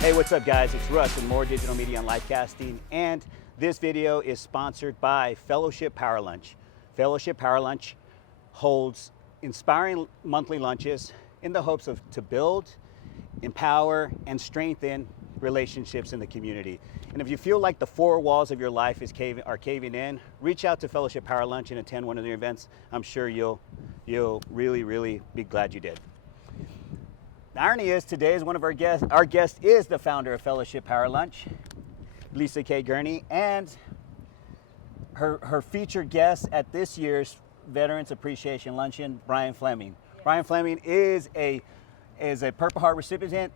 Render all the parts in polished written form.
Hey, what's up guys? It's Russ with More Digital Media and Livecasting, and this video is sponsored by Fellowship Power Lunch. Fellowship Power Lunch holds inspiring monthly lunches in the hopes to build, empower, and strengthen relationships in the community. And if you feel like the four walls of your life are caving in, reach out to Fellowship Power Lunch and attend one of their events. I'm sure you'll really be glad you did. The irony is today is one of our guests. Our guest is the founder of Fellowship Power Lunch, LisaKay Gurney, and her featured guest at this year's Veterans Appreciation Luncheon, Brian Fleming. Brian Fleming is a Purple Heart recipient,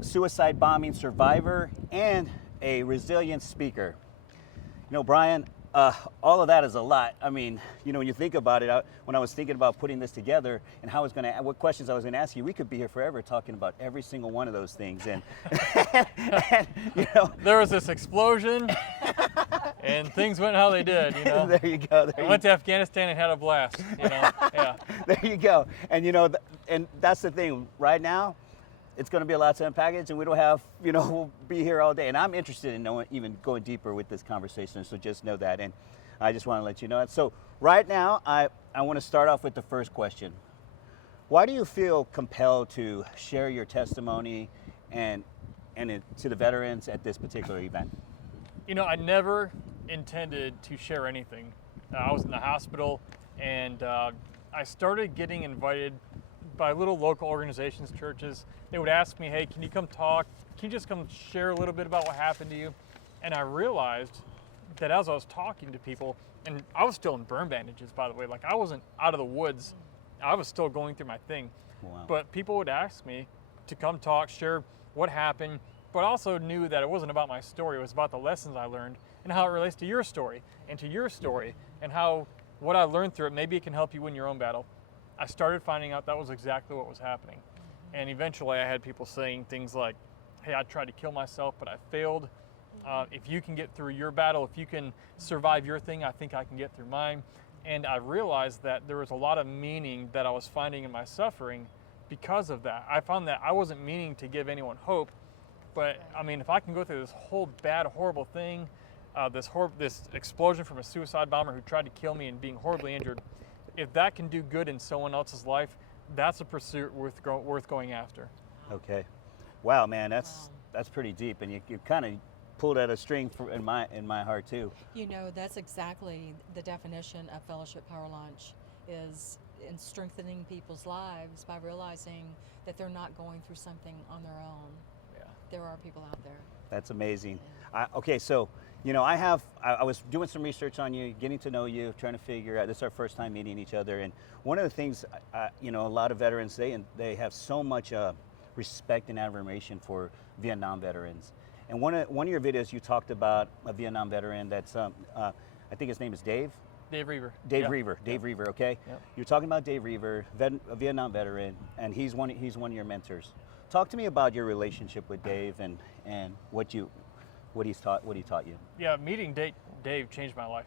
suicide bombing survivor, and a resilient speaker. You know, Brian, all of that is a lot. I mean, you know, when you think about it, when I was thinking about putting this together and what questions I was going to ask you, we could be here forever talking about every single one of those things. And, and you know, there was this explosion, and things went how they did. You know, there you go. I went to Afghanistan and had a blast. You know, yeah. There you go. And you know, and that's the thing. Right now, it's going to be a lot to unpackage, and we don't have, you know, we'll be here all day. And I'm interested in even going deeper with this conversation, so just know that. And I just want to let you know that. So right now, I want to start off with the first question. Why do you feel compelled to share your testimony and to the veterans at this particular event? You know, I never intended to share anything. I was in the hospital, and I started getting invited by little local organizations, churches. They would ask me, hey, can you come talk? Can you just come share a little bit about what happened to you? And I realized that as I was talking to people, and I was still in burn bandages, by the way, like I wasn't out of the woods. I was still going through my thing. Wow. But people would ask me to come talk, share what happened, but also knew that it wasn't about my story. It was about the lessons I learned and how it relates to your story and to your story and how what I learned through it, maybe it can help you win your own battle. I started finding out that was exactly what was happening. And eventually I had people saying things like, hey, I tried to kill myself, but I failed. If you can get through your battle, if you can survive your thing, I think I can get through mine. And I realized that there was a lot of meaning that I was finding in my suffering because of that. I found that I wasn't meaning to give anyone hope, but I mean, if I can go through this whole bad, horrible thing, this explosion from a suicide bomber who tried to kill me and being horribly injured, if that can do good in someone else's life, that's a pursuit worth going after. Okay. Wow, man, that's pretty deep, and you kind of pulled at a string in my heart too. You know, that's exactly the definition of Fellowship Power Lunch, is in strengthening people's lives by realizing that they're not going through something on their own. Yeah. There are people out there. That's amazing. Yeah. Okay, so you know, I was doing some research on you, getting to know you, trying to figure out. This is our first time meeting each other, and one of the things, you know, a lot of veterans they have so much respect and admiration for Vietnam veterans. And one of your videos, you talked about a Vietnam veteran that's I think his name is Dave. Dave Reaver. Dave Reaver. Dave Reaver. Okay. Yep. You're talking about Dave Reaver, a Vietnam veteran, and he's one of your mentors. Talk to me about your relationship with Dave and what he taught you. Yeah, meeting Dave changed my life.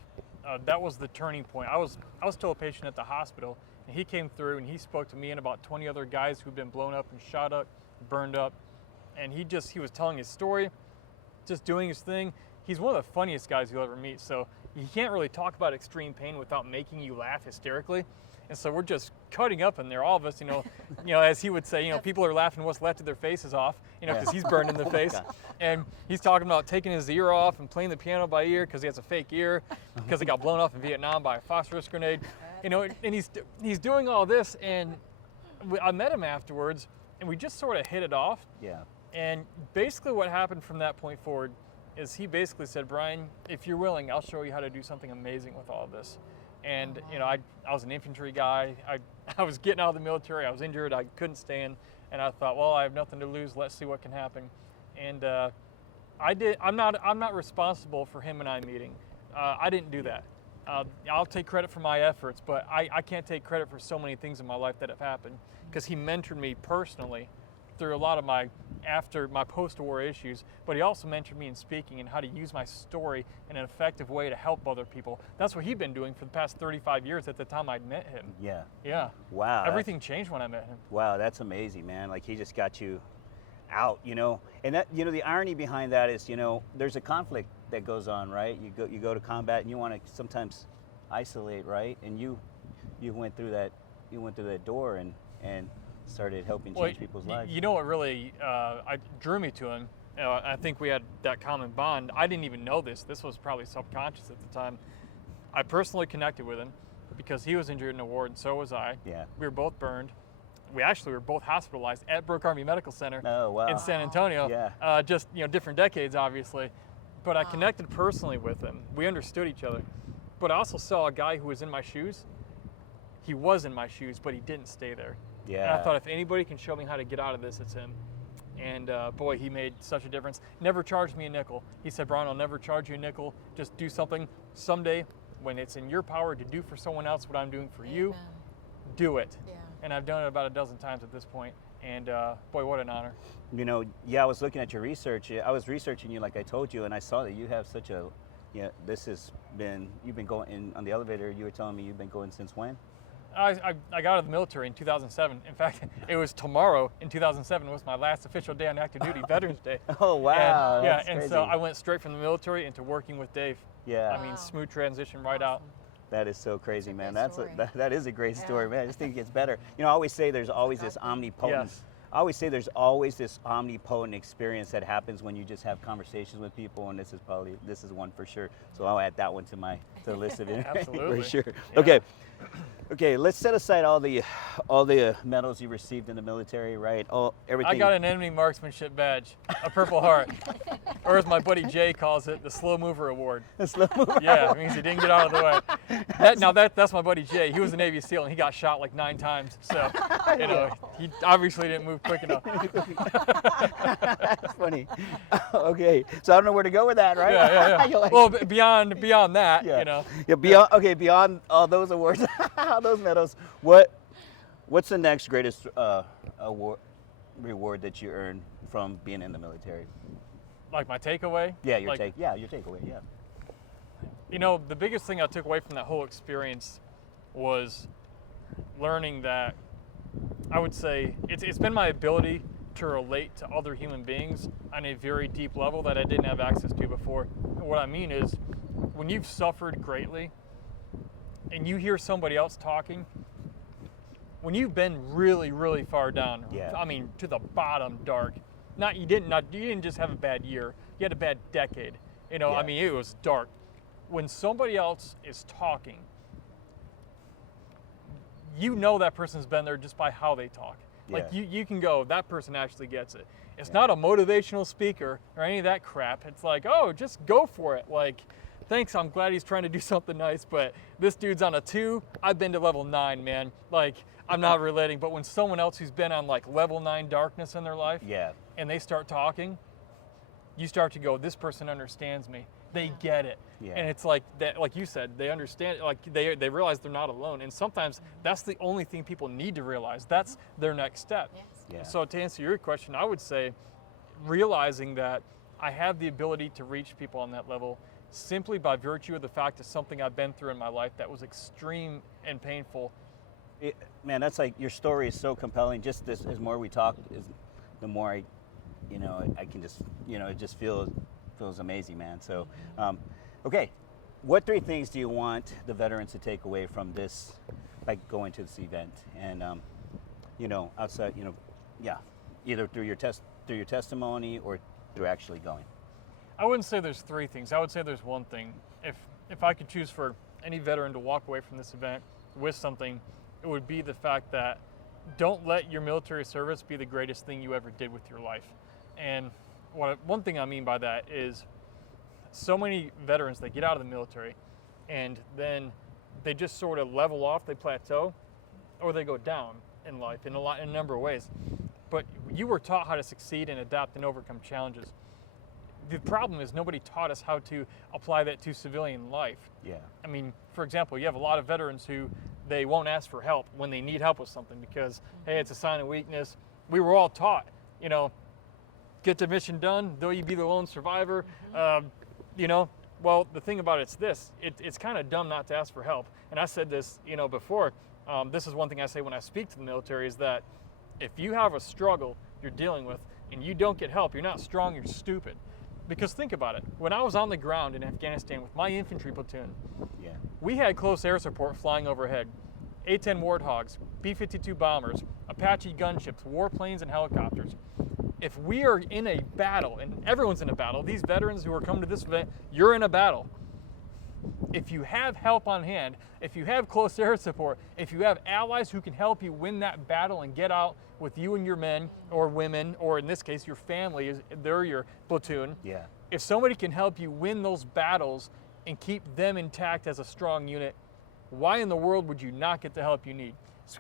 That was the turning point. I was still a patient at the hospital, and he came through and he spoke to me and about 20 other guys who'd been blown up and shot up, burned up, and he was telling his story, just doing his thing. He's one of the funniest guys you'll ever meet, so you can't really talk about extreme pain without making you laugh hysterically. And so we're just cutting up in there, all of us, you know, as he would say, you know, people are laughing what's left of their faces off, you know, because he's burned in the face. And he's talking about taking his ear off and playing the piano by ear because he has a fake ear, because he got blown off in Vietnam by a phosphorus grenade, you know, and he's doing all this. And I met him afterwards, and we just sort of hit it off. Yeah. And basically what happened from that point forward is he basically said, Brian, if you're willing, I'll show you how to do something amazing with all of this. And you know, I was an infantry guy. I was getting out of the military. I was injured. I couldn't stand. And I thought, well, I have nothing to lose. Let's see what can happen. And I'm not responsible for him and I meeting. I didn't do that. I'll take credit for my efforts, but I can't take credit for so many things in my life that have happened, because he mentored me personally through a lot of my after my post-war issues, but he also mentored me in speaking and how to use my story in an effective way to help other people. That's what he'd been doing for the past 35 years at the time I'd met him. Yeah. Yeah. Wow. Everything changed when I met him. Wow, that's amazing, man. Like, he just got you out, you know. And that, you know, the irony behind that is, you know, there's a conflict that goes on, right? You go to combat and you want to sometimes isolate, right? And you went through that door and started helping change people's lives. You know what really drew me to him? I think we had that common bond. I didn't even know this. This was probably subconscious at the time. I personally connected with him because he was injured in a war and so was I. Yeah. We were both burned. We actually were both hospitalized at Brooke Army Medical Center in San Antonio. Yeah. Just, you know, different decades, obviously. But I connected personally with him. We understood each other. But I also saw a guy who was in my shoes. He was in my shoes, but he didn't stay there. Yeah. And I thought, if anybody can show me how to get out of this, it's him. And boy, he made such a difference. Never charged me a nickel. He said, Brian, I'll never charge you a nickel. Just do something someday when it's in your power to do for someone else what I'm doing for you. Do it. Yeah. And I've done it about a dozen times at this point. And boy, what an honor. You know, yeah, I was looking at your research. I was researching you like I told you, and I saw that you have such a, you've been going on the elevator, you were telling me you've been going since when? I got out of the military in 2007. In fact, it was tomorrow in 2007 was my last official day on active duty, Veterans Day. Oh, wow. And so I went straight from the military into working with Dave. Yeah. I mean, smooth transition right out. That is so crazy, man. That is a great story, man. I just think it gets better. You know, I always say there's always this omnipotent. Yes. I always say there's always this omnipotent experience that happens when you just have conversations with people, and this is one for sure. So I'll add that one to the list of it. Absolutely. For sure. Yeah. Okay, let's set aside all the medals you received in the military, right? Everything. I got an enemy marksmanship badge, a Purple Heart, or as my buddy Jay calls it, the Slow Mover Award. The slow mover. Yeah, it means he didn't get out of the way. That's my buddy Jay. He was a Navy SEAL and he got shot like 9 times. So, you know, he obviously didn't move quick enough. That's funny. Okay, so I don't know where to go with that, right? Yeah. Well, beyond that, you know. Yeah, beyond all those awards, all those medals, what's the next greatest reward that you earned from being in the military? Like my takeaway? Yeah, your takeaway, yeah. You know, the biggest thing I took away from that whole experience was learning that, I would say, it's been my ability to relate to other human beings on a very deep level that I didn't have access to before. What I mean is, when you've suffered greatly and you hear somebody else talking, when you've been really, really far down, I mean, to the bottom dark, you didn't just have a bad year, you had a bad decade. You know, I mean, it was dark. When somebody else is talking, you know that person's been there just by how they talk. Like you can go, that person actually gets it. It's not a motivational speaker or any of that crap. It's like, oh, just go for it. Like, thanks, I'm glad he's trying to do something nice, but this dude's on a 2. I've been to level 9, man. Like, I'm not relating, but when someone else who's been on like level 9 darkness in their life, and they start talking, you start to go, this person understands me. They get it. And it's like that, like you said, they understand, like they realize they're not alone. And sometimes that's the only thing people need to realize. That's their next step. So to answer your question, I would say realizing that I have the ability to reach people on that level simply by virtue of the fact of something I've been through in my life that was extreme and painful. Man, that's like, your story is so compelling. Just as more we talk, the more I can just, it just feels amazing, man. So, okay, what 3 things do you want the veterans to take away from this, like going to this event, and outside, either through your testimony or through actually going? I wouldn't say there's 3 things. I would say there's one thing. If I could choose for any veteran to walk away from this event with something, it would be the fact that don't let your military service be the greatest thing you ever did with your life. And one thing I mean by that is, so many veterans, they get out of the military and then they just sort of level off, they plateau, or they go down in life in a number of ways. But you were taught how to succeed and adapt and overcome challenges. The problem is nobody taught us how to apply that to civilian life. I mean, for example, you have a lot of veterans who they won't ask for help when they need help with something because, hey, it's a sign of weakness. We were all taught, get the mission done, though you be the lone survivor. You know, well, the thing about it's this, it's kind of dumb not to ask for help. And I said this, you know, before. This is one thing I say when I speak to the military is that if you have a struggle you're dealing with and you don't get help, you're not strong, you're stupid. Because think about it, when I was on the ground in Afghanistan with my infantry platoon, we had close air support flying overhead. A-10 Warthogs, B-52 bombers, Apache gunships, warplanes, and helicopters. If we are in a battle, and everyone's in a battle, these veterans who are coming to this event, you're in a battle. If you have help on hand, if you have close air support, if you have allies who can help you win that battle and get out with you and your men or women, or in this case, your family, they're your platoon. If somebody can help you win those battles and keep them intact as a strong unit, why in the world would you not get the help you need?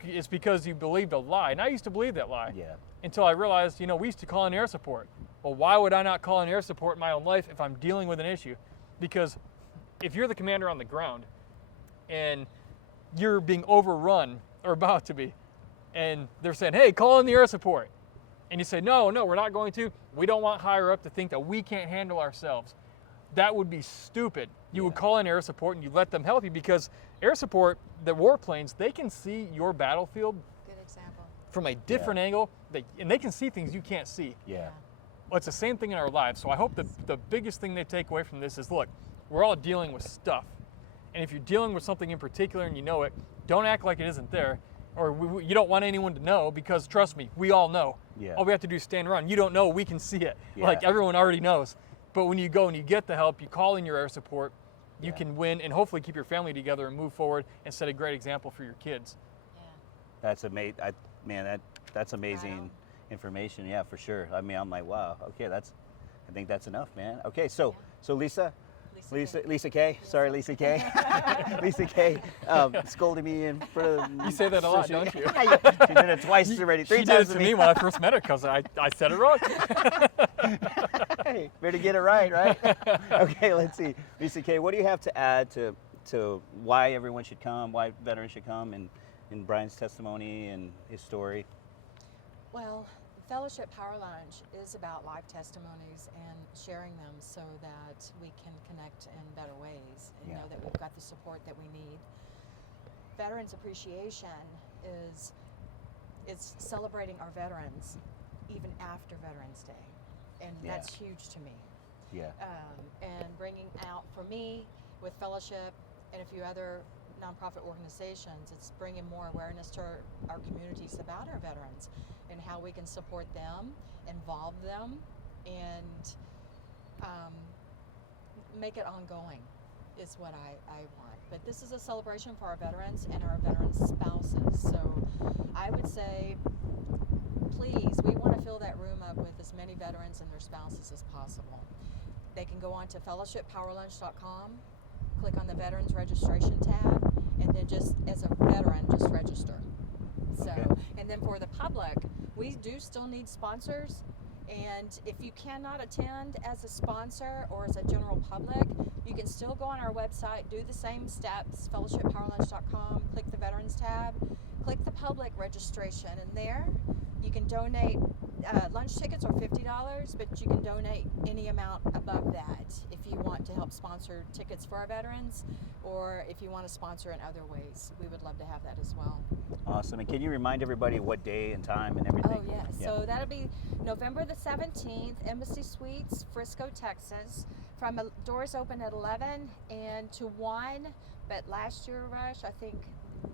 It's because you believed a lie. And I used to believe that lie until I realized, you know, we used to call in air support. Well, why would I not call in air support in my own life if I'm dealing with an issue? Because if you're the commander on the ground and you're being overrun or about to be, and they're saying, hey, call in the air support. And you say, no, we're not going to. We don't want higher up to think that we can't handle ourselves. That would be stupid. You would call in air support and you let them help you, because air support, the warplanes, they can see your battlefield from a different angle, and they can see things you can't see. Well, it's the same thing in our lives. So I hope that the biggest thing they take away from this is, look, we're all dealing with stuff. And if you're dealing with something in particular and you know it, don't act like it isn't there, or you don't want anyone to know, because trust me, we all know. All we have to do is stand around. You don't know, we can see it. Like everyone already knows. But when you go and you get the help, you call in your air support, you can win and hopefully keep your family together and move forward and set a great example for your kids. That's amazing. Man, that's amazing information. Yeah, for sure. I mean, I'm like, wow. Okay, I think that's enough, man. Okay, so LisaKay. Sorry, LisaKay. LisaKay scolded me in front of. You say that a lot, don't you? She did it twice already. Three times to me when I first met her, because I said it wrong. Hey, better get it right? Okay, let's see. LisaKay, what do you have to add to why everyone should come, why veterans should come, and in Brian's testimony and his story? Well, Fellowship Power Lunch is about life testimonies and sharing them so that we can connect in better ways and know that we've got the support that we need. Veterans Appreciation is celebrating our veterans even after Veterans Day, and that's huge to me. And bringing out, for me, with Fellowship and a few other nonprofit organizations, it's bringing more awareness to our communities about our veterans and how we can support them, involve them, and make it ongoing is what I want. But this is a celebration for our veterans and our veterans' spouses. So I would say, please, we want to fill that room up with as many veterans and their spouses as possible. They can go on to fellowshippowerlunch.com, click on the Veterans Registration tab, and then just as a veteran, just register. So, and then for the public, we do still need sponsors. And if you cannot attend as a sponsor or as a general public, you can still go on our website, do the same steps, fellowshippowerlunch.com, click the Veterans tab, click the public registration, and there you can donate. Lunch tickets are $50, but you can donate any amount above that if you want to help sponsor tickets for our veterans, or if you want to sponsor in other ways. We would love to have that as well. Awesome. And can you remind everybody what day and time and everything? Oh, yes. So that'll be November the 17th, Embassy Suites, Frisco, Texas. Doors open at 11 and to 1, but last year, Rush, I think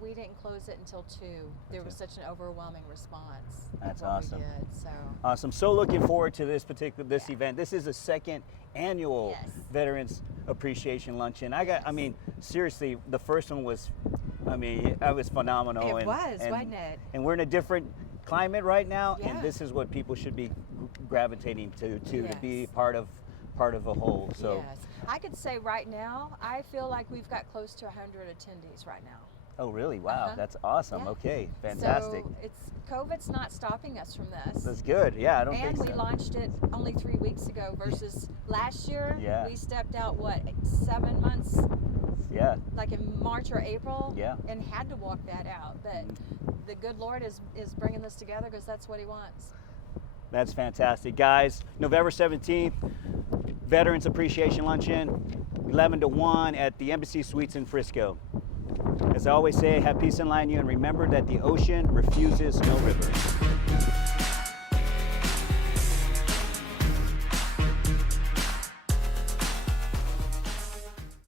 we didn't close it until 2. There was such an overwhelming response. That's awesome. We did, so. Awesome. So looking forward to this event. This is the second annual Veterans Appreciation Luncheon. I mean, seriously, the first one was, that was phenomenal. It wasn't it? And we're in a different climate right now, and this is what people should be gravitating to be part of a whole. So I could say right now, I feel like we've got close to 100 attendees right now. Oh, really? Wow, that's awesome. Okay, fantastic. So COVID's not stopping us from this. That's good. Yeah, I don't think so. And we launched it only 3 weeks ago versus last year. We stepped out, 7 months? Like in March or April. And had to walk that out. But the good Lord is bringing this together because that's what He wants. That's fantastic. Guys, November 17th, Veterans Appreciation Luncheon, 11 to 1 at the Embassy Suites in Frisco. As I always say, have peace and light in you, and remember that the ocean refuses no rivers.